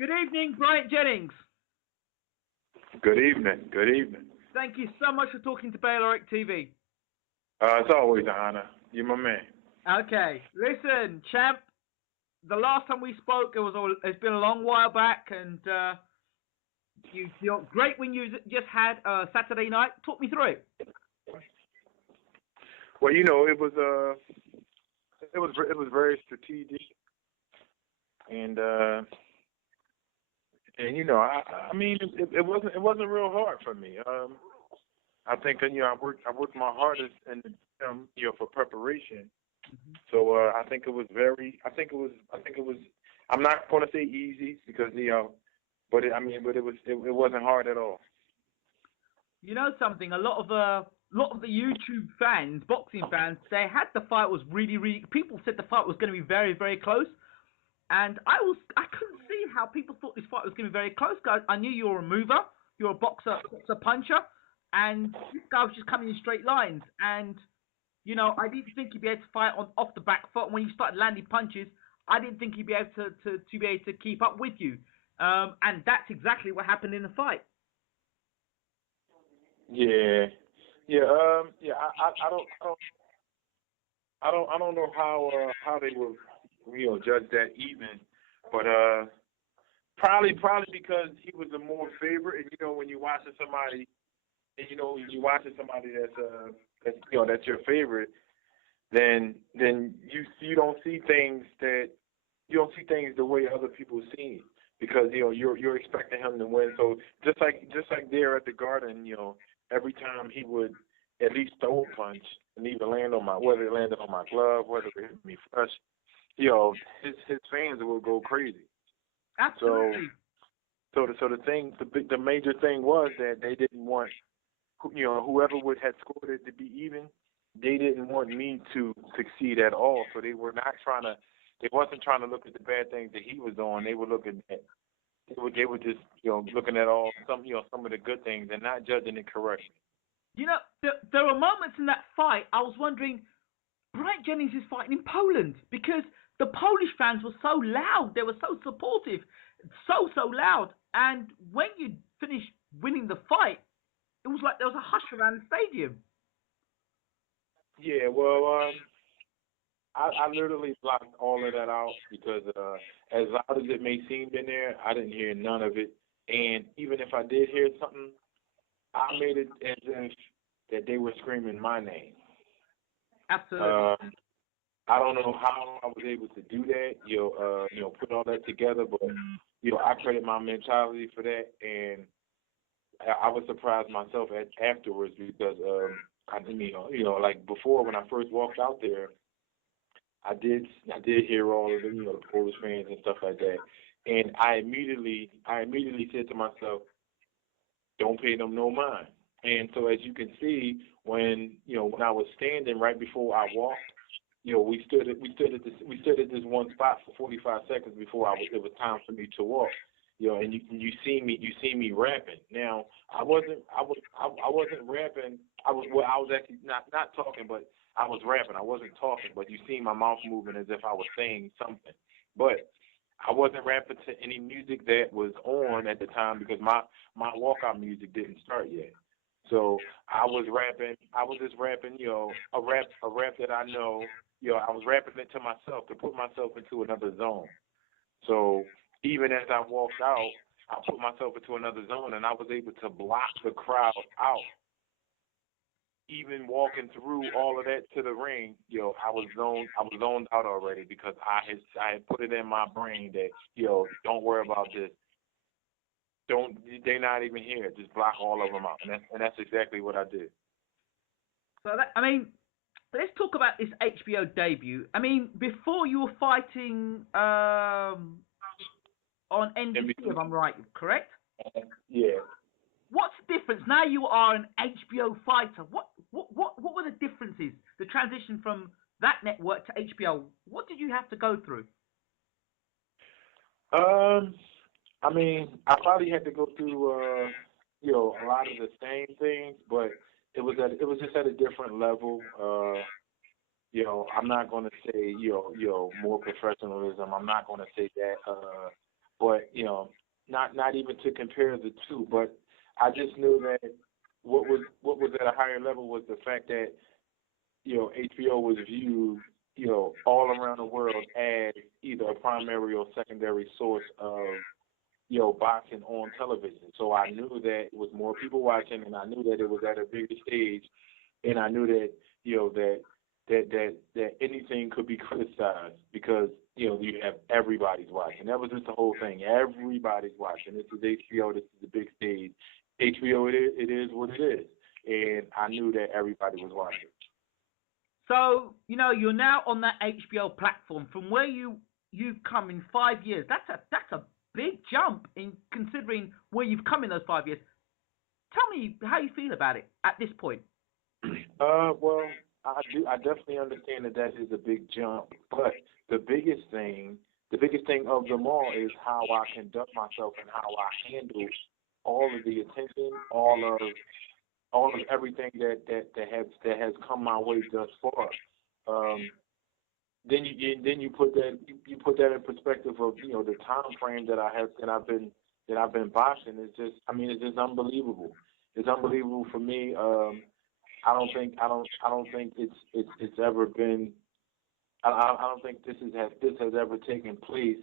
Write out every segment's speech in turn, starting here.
Good evening, Bryant Jennings. Good evening. Good evening. Thank you so much for talking to Bayloric TV. It's always an honor. You're my man. Okay, listen, champ. The last time we spoke, it's been a long while back, and you're great when you just had Saturday night. Talk me through it. Well, it was very strategic, and I mean it wasn't real hard for me. I think I worked my hardest in the gym, for preparation. So I think it was I'm not going to say easy because but it wasn't hard at all. You know something? A lot of the YouTube fans, boxing fans, they had the fight was really, really. People said the fight was going to be very, very close, and I couldn't see how people thought this fight was going to be very close. Guys, I knew you were a mover, you're a boxer puncher, and this guy was just coming in straight lines. And I didn't think he'd be able to fight on off the back foot. When he started landing punches, I didn't think he'd be able to be able to keep up with you. And that's exactly what happened in the fight. Yeah, yeah, yeah. I don't know how they will judge that even, but probably because he was a more favorite, and when you're watching somebody, and that's your favorite, then you don't see things the way other people see it because you're expecting him to win. So just like there at the Garden, every time he would at least throw a punch and either whether it landed on my glove, whether it hit me fresh, his fans would go crazy. Absolutely. So the major thing was that they didn't want whoever had scored it to be even. They didn't want me to succeed at all. So they wasn't trying to look at the bad things that he was doing. They were looking at they were just looking at some of the good things and not judging it correctly. There were moments in that fight I was wondering, Bryant Jennings is fighting in Poland because the Polish fans were so loud. They were so supportive, so loud. And when you finished winning the fight, it was like there was a hush around the stadium. Yeah, well, I literally blocked all of that out because as loud as it may seem in there, I didn't hear none of it. And even if I did hear something, I made it as if that they were screaming my name. Absolutely. I don't know how I was able to do that, put all that together, but I credit my mentality for that, and I was surprised myself afterwards because like before when I first walked out there, I did hear all of the Polish fans and stuff like that, and I immediately said to myself, don't pay them no mind. And so as you can see, when I was standing right before I walked, we stood at this one spot for 45 seconds before it was time for me to walk. And you see me rapping. Now I wasn't rapping. I was actually not talking, but I was rapping. I wasn't talking, but you see my mouth moving as if I was saying something. But I wasn't rapping to any music that was on at the time because my walkout music didn't start yet. So I was rapping. I was just rapping, a rap that I know. I was rapping it to myself to put myself into another zone. So even as I walked out, I put myself into another zone, and I was able to block the crowd out. Even walking through all of that to the ring, I was zoned out already because I had put it in my brain that, don't worry about this. They're not even here. Just block all of them out, and that's exactly what I did. So let's talk about this HBO debut. Before you were fighting on NBC, if I'm right, correct? Yeah. What's the difference? Now you are an HBO fighter. What were the differences? The transition from that network to HBO. What did you have to go through? I probably had to go through a lot of the same things, but it was just at a different level. I'm not going to say more professionalism. I'm not going to say that but not even to compare the two. But I just knew that what was at a higher level was the fact that HBO was viewed all around the world as either a primary or secondary source of boxing on television. So I knew that it was more people watching, and I knew that it was at a bigger stage, and I knew that that anything could be criticized because you have everybody's watching. That was just the whole thing. Everybody's watching. This is HBO. This is the big stage. HBO. It is what it is, and I knew that everybody was watching. So you're now on that HBO platform. From where you've come in 5 years, that's a big jump in considering where you've come in those 5 years. Tell me how you feel about it at this point. Well, I definitely understand that is a big jump, but the biggest thing of them all is how I conduct myself and how I handle all of the attention, all of everything that has come my way thus far. Then you put that in perspective of the time frame that I've been boxing. It's just unbelievable. It's unbelievable for me. I don't think it's ever been. I don't think this has ever taken place.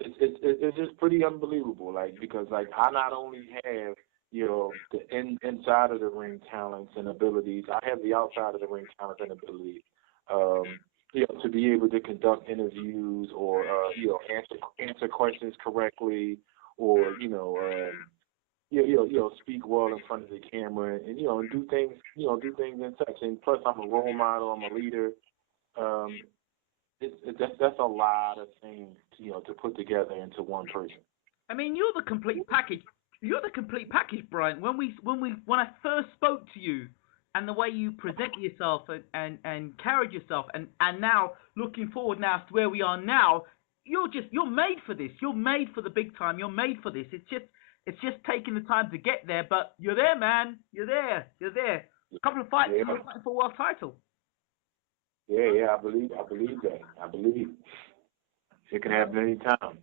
It's just pretty unbelievable. Because I not only have the inside of the ring talents and abilities, I have the outside of the ring talents and abilities. To be able to conduct interviews or answer questions correctly, or speak well in front of the camera, and do things and such. And plus, I'm a role model. I'm a leader. That's a lot of things to put together into one person. I mean, you're the complete package. You're the complete package, Brian. When I first spoke to you, and the way you present yourself and carried yourself, and now looking forward now to where we are now, you're made for this. You're made for the big time. You're made for this. It's just taking the time to get there, but you're there, man. You're there. A couple of fights, you're fighting for a world title. Yeah, I believe that. I believe it can happen any time.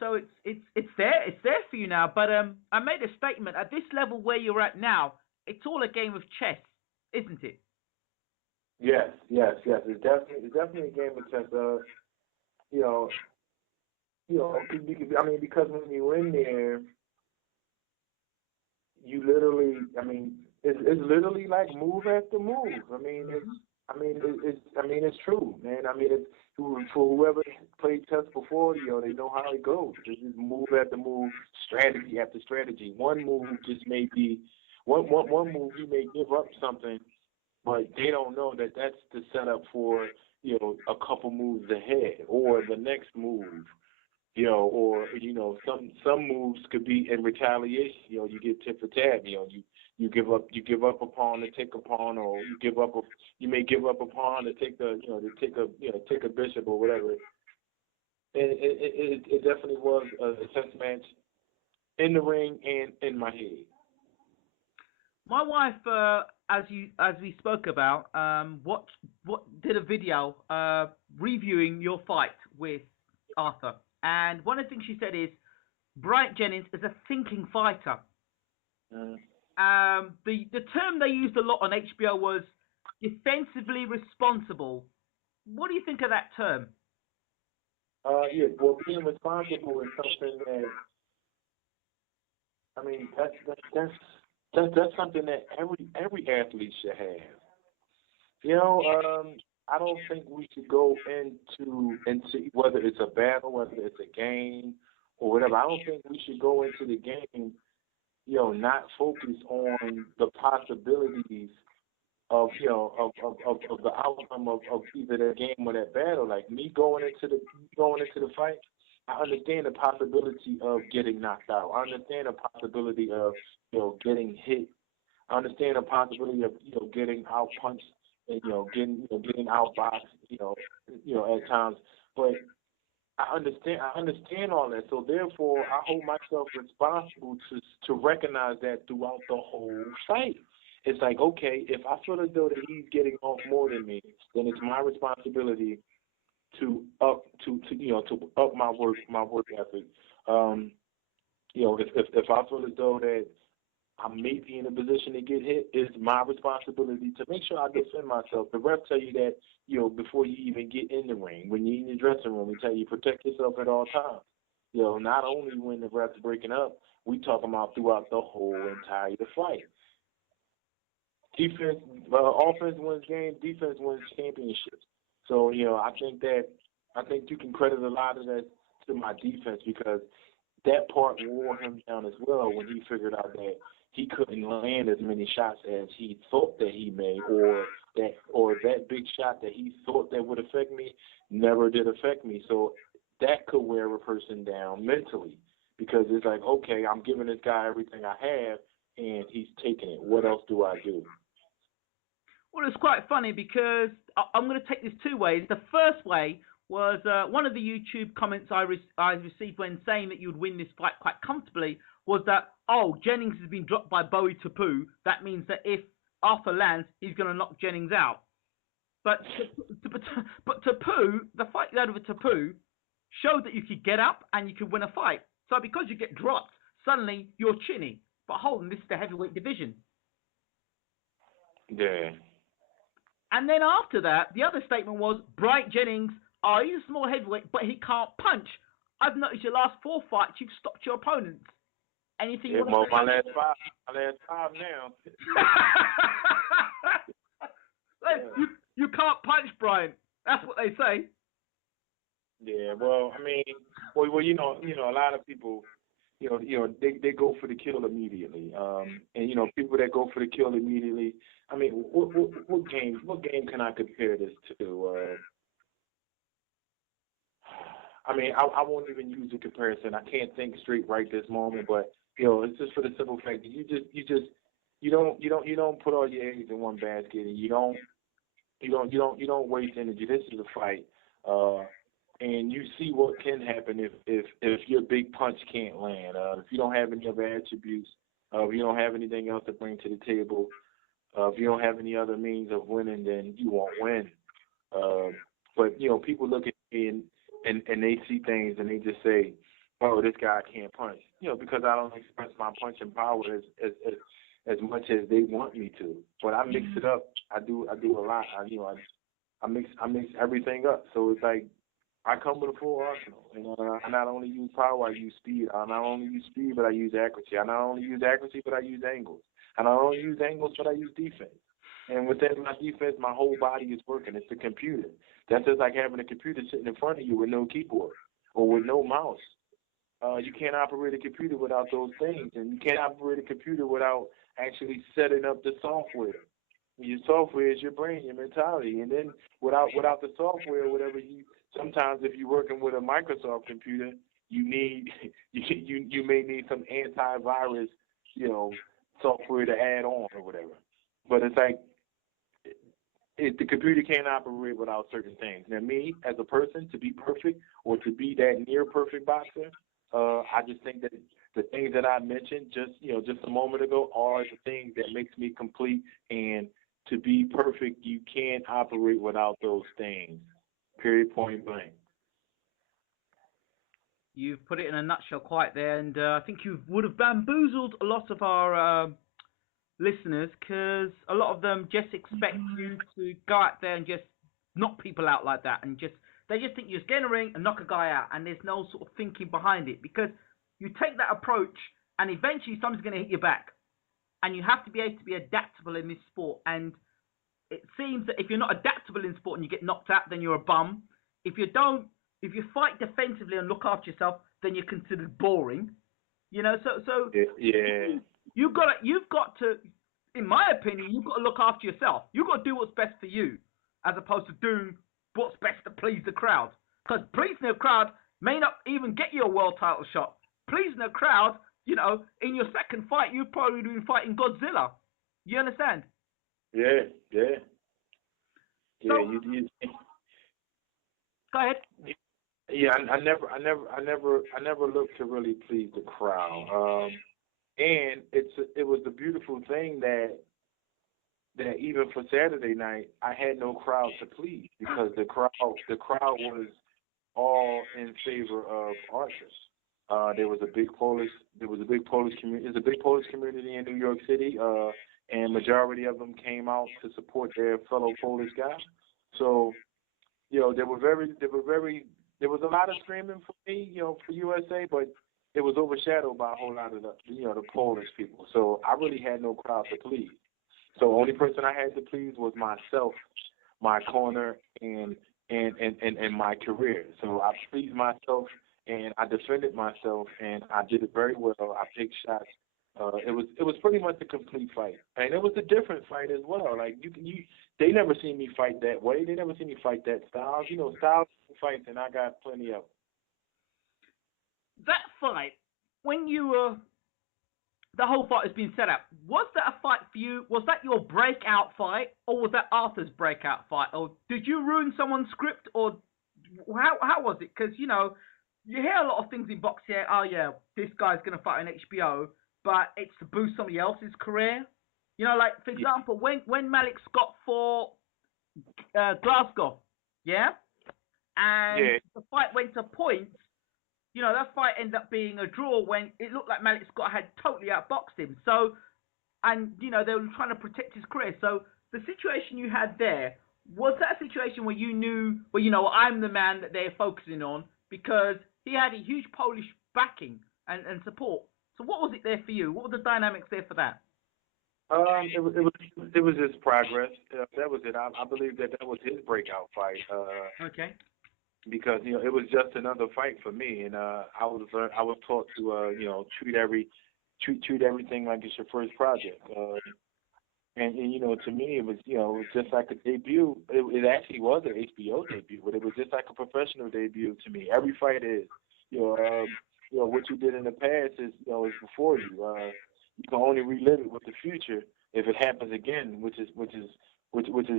So it's there for you now. But I made a statement at this level where you're at now. It's all a game of chess, isn't it? Yes. It's definitely a game of chess. Because when you're in there, you literally, it's literally like move after move. It's true, man. It's for whoever played chess before, they know how it goes. It's just move after move, strategy after strategy. One move just may be one move. You may give up something, but they don't know that that's the setup for a couple moves ahead or the next move. Or some moves could be in retaliation. You get tit for tat. You give up a pawn to take a pawn, or you may give up a pawn to take take a bishop or whatever. It definitely was a chess match in the ring and in my head. My wife, as we spoke about, what did a video reviewing your fight with Arthur. And one of the things she said is, Bryant Jennings is a thinking fighter. The term they used a lot on HBO was defensively responsible. What do you think of that term? Well, being responsible is something that that's something that every athlete should have. I don't think we should go into whether it's a battle, whether it's a game or whatever. I don't think we should go into the game, not focus on the possibilities of the outcome of either that game or that battle. Like me going into the fight, I understand the possibility of getting knocked out. I understand the possibility of getting hit. I understand the possibility of getting out punched and getting outboxed, at times. But I understand all that. So therefore, I hold myself responsible to recognize that throughout the whole fight. It's like, okay, if I feel as though that he's getting off more than me, then it's my responsibility to up my work ethic. If I feel as though that I may be in a position to get hit, it's my responsibility to make sure I defend myself. The refs tell you that, before you even get in the ring, when you're in the dressing room, they tell you protect yourself at all times. Not only when the refs breaking up, we talking about throughout the whole entire fight. Defense, offense wins games, defense wins championships. So, I think you can credit a lot of that to my defense, because that part wore him down as well when he figured out that he couldn't land as many shots as he thought that he may, or that big shot that he thought that would affect me never did affect me. So that could wear a person down mentally, because it's like, okay, I'm giving this guy everything I have, and he's taking it. What else do I do? Well, it's quite funny because I'm going to take this two ways. The first way was one of the YouTube comments I received when saying that you would win this fight quite comfortably was that, Jennings has been dropped by Bowie Tapu. That means that if Arthur lands, he's going to knock Jennings out. But Tapu, the fight you had with Tapu, showed that you could get up and you could win a fight. So because you get dropped, suddenly you're chinny. But hold on, this is the heavyweight division. Yeah. And then after that, the other statement was, Bryant Jennings, he's a small heavyweight, but he can't punch. I've noticed your last 4 fights, you've stopped your opponents. Anything you want to say? My last five now. You can't punch, Bryant. That's what they say. Yeah, well, I mean, a lot of people, they go for the kill immediately. And people that go for the kill immediately. I mean, what game can I compare this to? I mean, I won't even use a comparison. I can't think straight right this moment, but it's just for the simple fact that you don't put all your eggs in one basket, and you don't waste energy. This is a fight, and you see what can happen if your big punch can't land. If you don't have any other attributes, if you don't have anything else to bring to the table, if you don't have any other means of winning, then you won't win. But people look at me and they see things and they just say, "Oh, this guy can't punch," because I don't express my punching power as much as they want me to. But I mix it up. I do a lot. I mix everything up. So it's like I come with a full arsenal, and I not only use power, I use speed. I not only use speed, but I use accuracy. I not only use accuracy, but I use angles. I not only use angles, but I use defense. And within my defense, my whole body is working. It's the computer. That's just like having a computer sitting in front of you with no keyboard or with no mouse. You can't operate a computer without those things, and you can't operate a computer without actually setting up the software. Your software is your brain, your mentality, and then without the software, sometimes if you're working with a Microsoft computer, you may need some antivirus, software to add on or whatever. But it's like the computer can't operate without certain things. Now, me as a person, to be perfect or to be that near perfect boxer, I just think that the things that I mentioned just a moment ago are the things that makes me complete. And to be perfect, you can't operate without those things. Period. Point blank. You've put it in a nutshell quite there, and I think you would have bamboozled a lot of our listeners, because a lot of them just expect you to go out there and just knock people out like that, and they just think you just get in a ring and knock a guy out, and there's no sort of thinking behind it, because you take that approach and eventually someone's going to hit you back, and you have to be able to be adaptable in this sport. And it seems that if you're not adaptable in sport and you get knocked out, then you're a bum. If you fight defensively and look after yourself, then you're considered boring. So yeah. You've got to, in my opinion, you've got to look after yourself. You've got to do what's best for you, as opposed to doing what's best to please the crowd. Because pleasing the crowd may not even get you a world title shot. Pleasing the crowd, in your second fight, you've probably been fighting Godzilla. You understand? Yeah. So, you go ahead. Yeah, I never looked to really please the crowd. And it was the beautiful thing that that even for Saturday night, I had no crowd to please because the crowd was all in favor of Archer. There was a big Polish community. There's a big Polish community in New York City, and majority of them came out to support their fellow Polish guy. So, there was a lot of screaming for me, for USA, but it was overshadowed by a whole lot of the Polish people. So I really had no crowd to please. So only person I had to please was myself, my corner, and my career. So I pleased myself and I defended myself and I did it very well. I picked shots. It was pretty much a complete fight, and it was a different fight as well. Like they never seen me fight that way. They never seen me fight that style. Styles fights, and I got plenty of. That fight, when you were the whole fight has been set up. Was that a fight for you? Was that your breakout fight, or was that Arthur's breakout fight? Or did you ruin someone's script, or how was it? Because you hear a lot of things in boxing. Oh yeah, this guy's gonna fight on HBO, but it's to boost somebody else's career. Like for example, when Malik Scott fought Glasgow, yeah, and the fight went to points. That fight ended up being a draw when it looked like Malik Scott had totally outboxed him. So, and they were trying to protect his career. So the situation you had there, was that a situation where you knew, well, I'm the man that they're focusing on because he had a huge Polish backing and support. So what was it there for you? What were the dynamics there for that? It was just progress. That was it. I believe that was his breakout fight. Okay. Because it was just another fight for me, and I was taught to treat everything like it's your first project. And to me it was just like a debut. It actually was an HBO debut, but it was just like a professional debut to me. Every fight is what you did in the past is is before you. You can only relive it with the future if it happens again, which is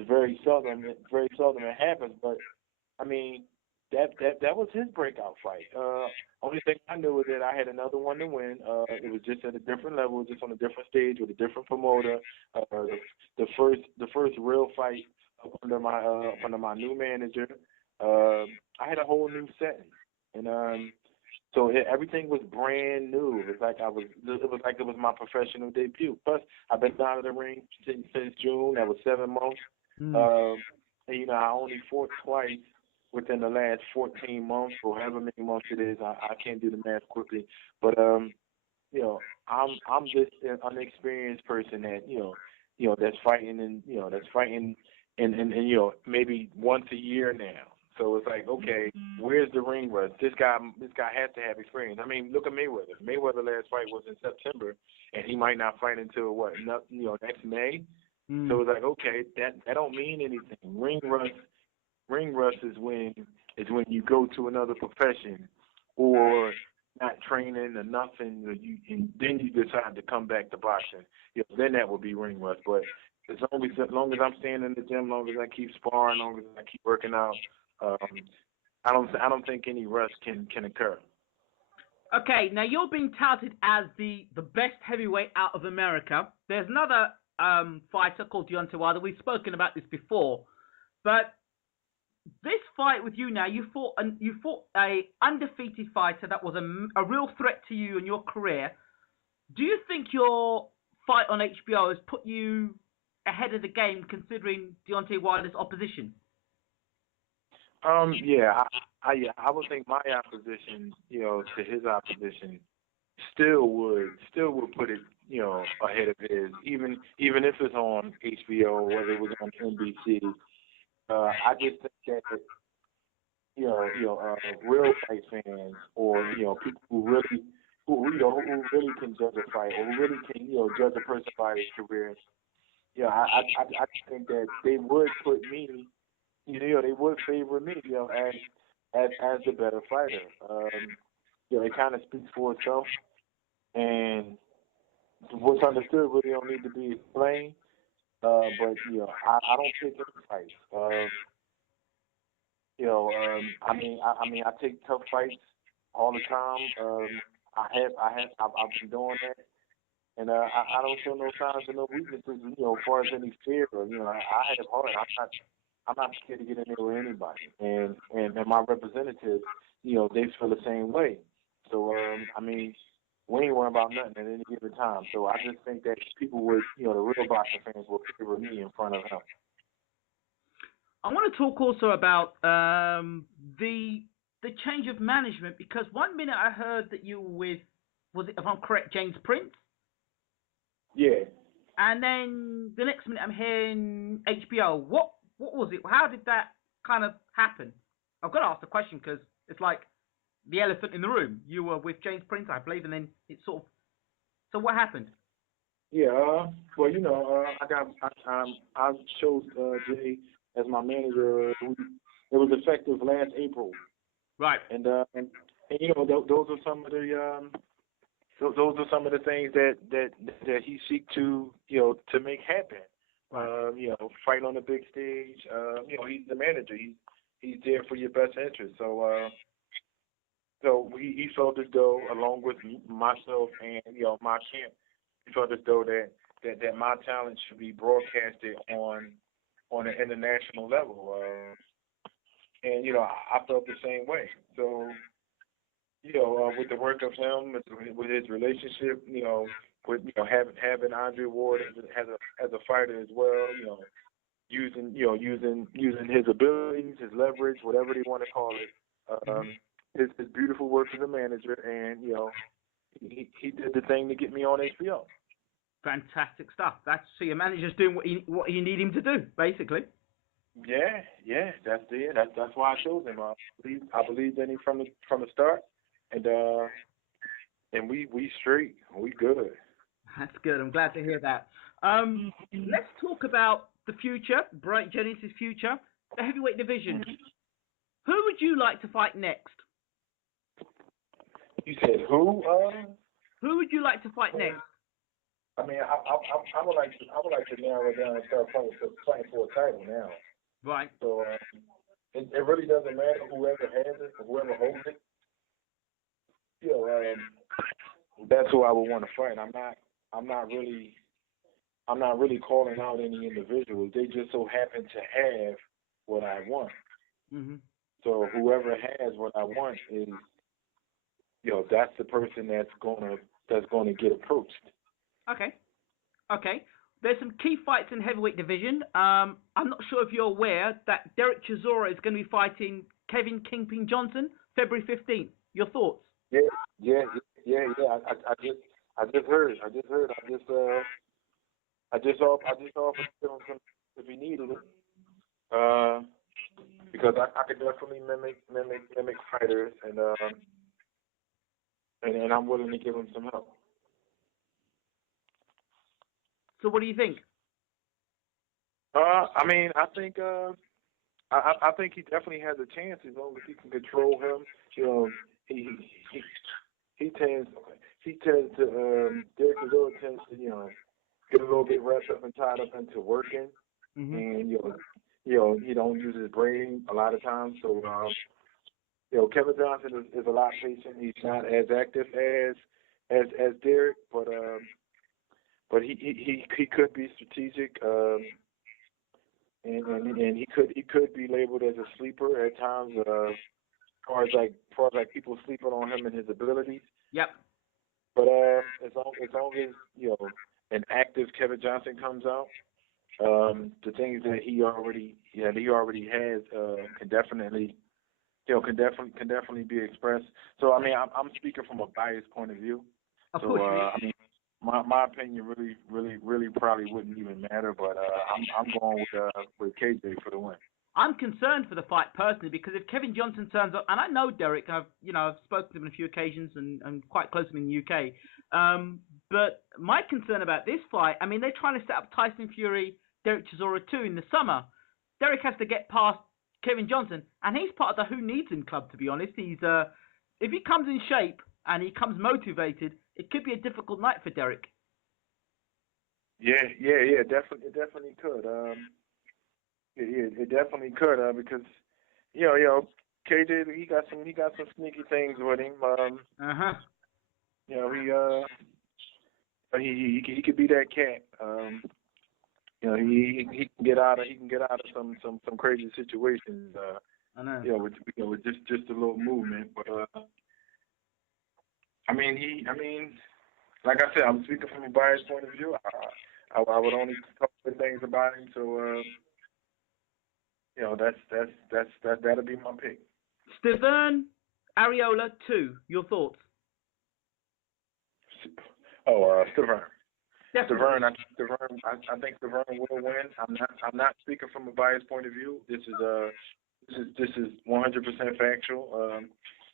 very seldom. Very seldom it happens, but I mean. That was his breakout fight. Only thing I knew was that I had another one to win. It was just at a different level, just on a different stage with a different promoter. The first real fight under my new manager. I had a whole new setting, and so everything was brand new. It was like it was my professional debut. Plus, I've been out of the ring since June. That was 7 months. And I only fought twice within the last 14 months or however many months it is. I can't do the math quickly, but I'm just an unexperienced person that that's fighting and maybe once a year now. So it's like, okay, where's the ring rust? This guy has to have experience. I mean, look at Mayweather. Mayweather's last fight was in September, and he might not fight until next May. So it's like, okay, that don't mean anything. Ring rust is when you go to another profession or not training or nothing, and then you decide to come back to boxing. Then that would be ring rust. But as long as I'm staying in the gym, as long as I keep sparring, as long as I keep working out, I don't think any rust can occur. Okay, now you're being touted as the best heavyweight out of America. There's another fighter called Deontay Wilder. We've spoken about this before, but this fight with you now, you fought a undefeated fighter that was a real threat to you in your career. Do you think your fight on HBO has put you ahead of the game considering Deontay Wilder's opposition? Yeah, I would think my opposition, to his opposition, still would put it, ahead of his, even if it's on HBO, whether it was on NBC. I just think that real fight fans or people who really can judge a fight or who really can judge a person by his career. I just think that they would put me, they would favor me, as the better fighter. It kind of speaks for itself, and what's understood really don't need to be explained. But I don't pick any fights. I take tough fights all the time. I've been doing that, And I don't show no signs of no weaknesses, as far as any fear. Or, I have heart. I'm not scared to get in there with anybody. And my representatives, they feel the same way. So I mean, we ain't worrying about nothing at any given time. So I just think that people would, the real boxing fans will favor me in front of him. I want to talk also about the change of management, because one minute I heard that you were with, was it, if I'm correct, James Prince, Yeah. and then the next minute I'm hearing HBO. What was it? How did that kind of happen? I've got to ask the question because it's like the elephant in the room. You were with James Prince, I believe, and then it sort of. So what happened? Yeah. Well, I chose Jay as my manager. It was effective last April. Right. And those are some of the those are some of the things that he seek to to make happen. Fight on the big stage. He's the manager. He's there for your best interest. So he felt as though, along with myself and my camp, he felt as though that my talent should be broadcasted on an international level. And I felt the same way. So with the work of him, with his relationship, with having Andre Ward as a fighter as well, using his abilities, his leverage, whatever they want to call it, his beautiful work as a manager, and he did the thing to get me on HBO. Fantastic stuff. So your manager's doing what you need him to do, basically. Yeah, that's why I chose him. I believed in him from the start, and we straight, we good. That's good. I'm glad to hear that. Let's talk about the future, Bryant Jennings' future, the heavyweight division. Who would you like to fight next? You said who? Who would you like to fight next? I mean, I would like to narrow it down and start playing for a title now. Right. So it really doesn't matter whoever has it or whoever holds it. That's who I would want to fight. I'm not really calling out any individuals. They just so happen to have what I want. Mm-hmm. So whoever has what I want is, that's the person that's gonna get approached. Okay. There's some key fights in heavyweight division. I'm not sure if you're aware that Derek Chisora is going to be fighting Kevin Kingpin Johnson February 15th. Your thoughts? Yeah. I just heard. I just offered him if he needed it. Because I could definitely mimic fighters, and I'm willing to give him some help. So what do you think? I mean, I think I think he definitely has a chance as long as he can control him. He tends to Derek Chisora tends to get a little bit wrapped up and tied up into working, and he don't use his brain a lot of times. So Kevin Johnson is a lot patient. He's not as active as Derek, but he could be strategic, and he could be labeled as a sleeper at times, as far as like people sleeping on him and his abilities. Yep. But as long as an active Kevin Johnson comes out, the things that he already has can definitely be expressed. So I mean, I'm speaking from a biased point of view. Of so course. I mean, my opinion really probably wouldn't even matter. But I'm going with KJ for the win. I'm concerned for the fight personally, because if Kevin Johnson turns up, and I know Derek, I've spoken to him on a few occasions and quite close to him in the UK. But my concern about this fight, I mean, they're trying to set up Tyson Fury, Derek Chisora 2 in the summer. Derek has to get past Kevin Johnson, and he's part of the Who Needs Him club, to be honest. He's if he comes in shape and he comes motivated, it could be a difficult night for Derek. Yeah, definitely could. It definitely could, because KJ, he got some sneaky things with him. he could be that cat. He can get out of some crazy situations. I know. With just a little movement. But I mean, like I said, I'm speaking from a biased point of view. I would only talk good things about him. So that'll be my pick. Stavern Areola 2. Your thoughts? Stavern. Definitely. I think Stavern will win. I'm not speaking from a biased point of view. This is 100% factual.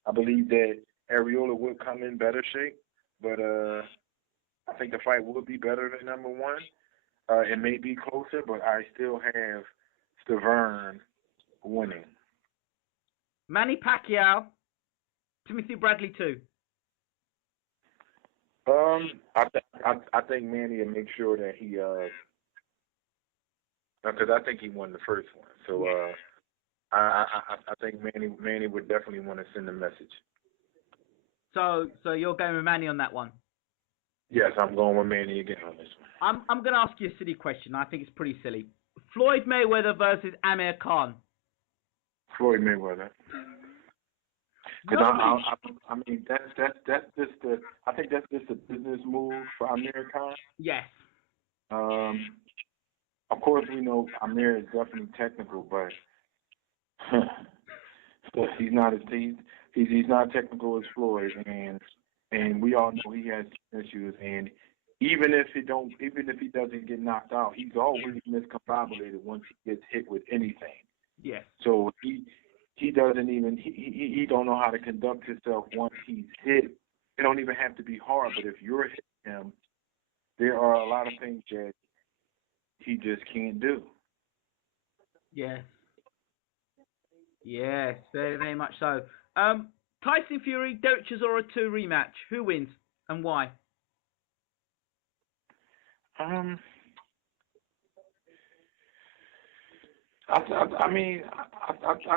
I believe that Areola will come in better shape, but I think the fight will be better than number one. It may be closer, but I still have Stavern winning. Manny Pacquiao, Timothy Bradley 2. I think Manny will make sure that he because I think he won the first one. So I think Manny would definitely want to send a message. So you're going with Manny on that one? Yes, I'm going with Manny again on this one. I'm going to ask you a silly question. I think it's pretty silly. Floyd Mayweather versus Amir Khan. Floyd Mayweather. Because I mean that's just the I think that's just a business move for Amir Khan. Yes. Of course we know Amir is definitely technical, but he's not technical as Floyd, and we all know he has issues. And even if he doesn't get knocked out, he's always miscombobulated once he gets hit with anything. Yes. So he doesn't even he don't know how to conduct himself once he's hit. It don't even have to be hard, but if you're hitting him, there are a lot of things that he just can't do. Yes. Yes, very, very much so. Tyson Fury, Derek Chisora 2 rematch. Who wins and why? I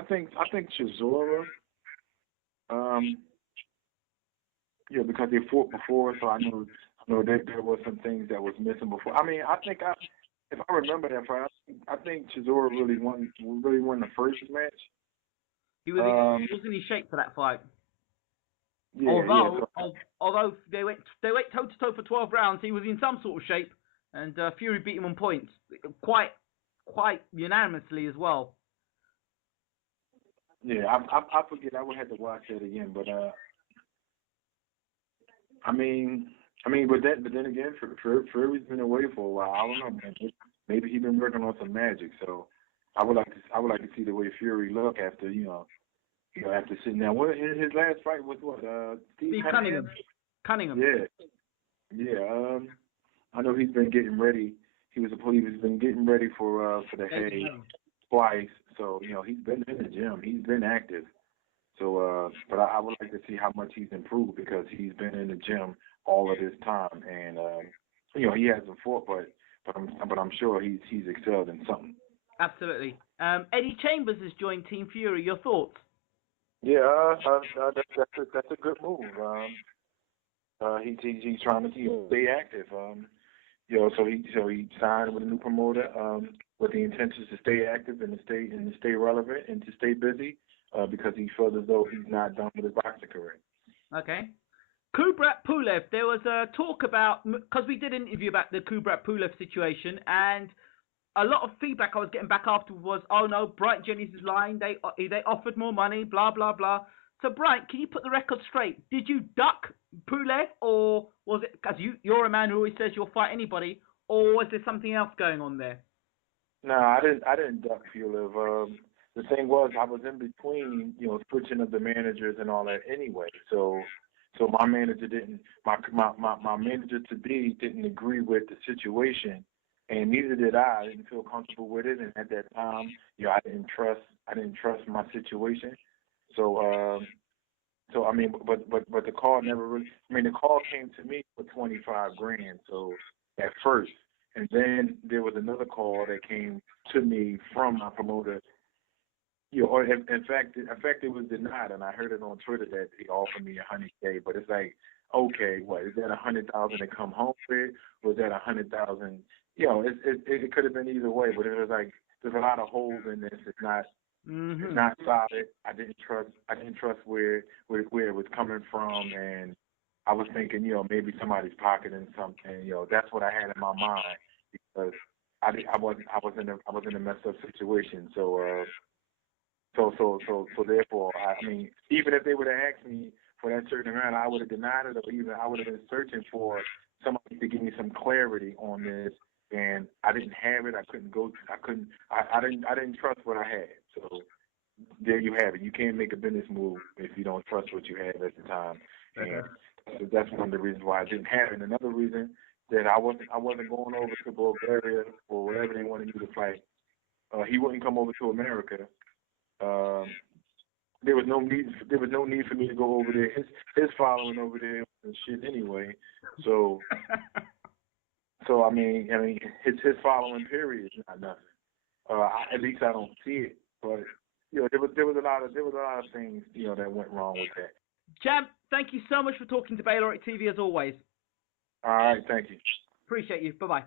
think Chisora. Because they fought before, so I know that there was some things that was missing before. I mean, if I remember that fight, I think Chisora really won the first match. He was in his shape for that fight. Although they went toe to toe for 12 rounds, he was in some sort of shape, and Fury beat him on points, quite unanimously as well. Yeah, I forget. I would have to watch that again, but but then again, Fury's been away for a while. I don't know, man. Maybe he's been working on some magic. So I would like to see the way Fury look after after sitting down. What his last fight was what? Steve Cunningham. Cunningham. Yeah. I know he's been getting ready. He's been getting ready for the hay twice. So he's been in the gym. He's been active. So, but I would like to see how much he's improved because he's been in the gym all of this time, and he hasn't fought, but I'm sure he's excelled in something. Absolutely. Eddie Chambers has joined Team Fury. Your thoughts? Yeah, that's a good move. He's trying to stay active. So he signed with a new promoter with the intentions to stay active and to stay relevant and to stay busy. Because he feels as though he's not done with his boxing career. Okay. Kubrat Pulev, there was a talk about, because we did an interview about the Kubrat Pulev situation, and a lot of feedback I was getting back afterwards was, oh no, Bryant Jennings is lying, they offered more money, blah, blah, blah. So Bryant, can you put the record straight? Did you duck Pulev, or was it, because you're a man who always says you'll fight anybody, or was there something else going on there? No, I didn't duck Pulev. The thing was, I was in between, switching of the managers and all that anyway. So my manager my manager to be didn't agree with the situation, and neither did I. I didn't feel comfortable with it, and at that time, I didn't trust my situation. So I mean, but the call never really. I mean, the call came to me for $25,000. So at first, and then there was another call that came to me from my promoter. Or in fact, it was denied, and I heard it on Twitter that they offered me $100K. But it's like okay, what is that 100,000 to come home with? Was that 100,000? You know, it could have been either way, but it was like there's a lot of holes in this. It's Mhm. not solid. I didn't trust where it was coming from, and I was thinking, maybe somebody's pocketing something. That's what I had in my mind because I was in a messed up situation. So therefore, I mean, even if they would have asked me for that certain amount, I would have denied it, or even I would have been searching for somebody to give me some clarity on this, and I didn't have it. I didn't trust what I had. So there you have it. You can't make a business move if you don't trust what you have at the time, and that's one of the reasons why I didn't have it. Another reason that I wasn't going over to Bulgaria or wherever they wanted me to fight. He wouldn't come over to America. Um, there was no need. There was no need for me to go over there. His following over there and shit anyway. So I mean, his following period is not nothing. At least I don't see it. But there was a lot of things that went wrong with that. Champ, thank you so much for talking to Bayloric TV as always. All right, thank you. Appreciate you. Bye bye.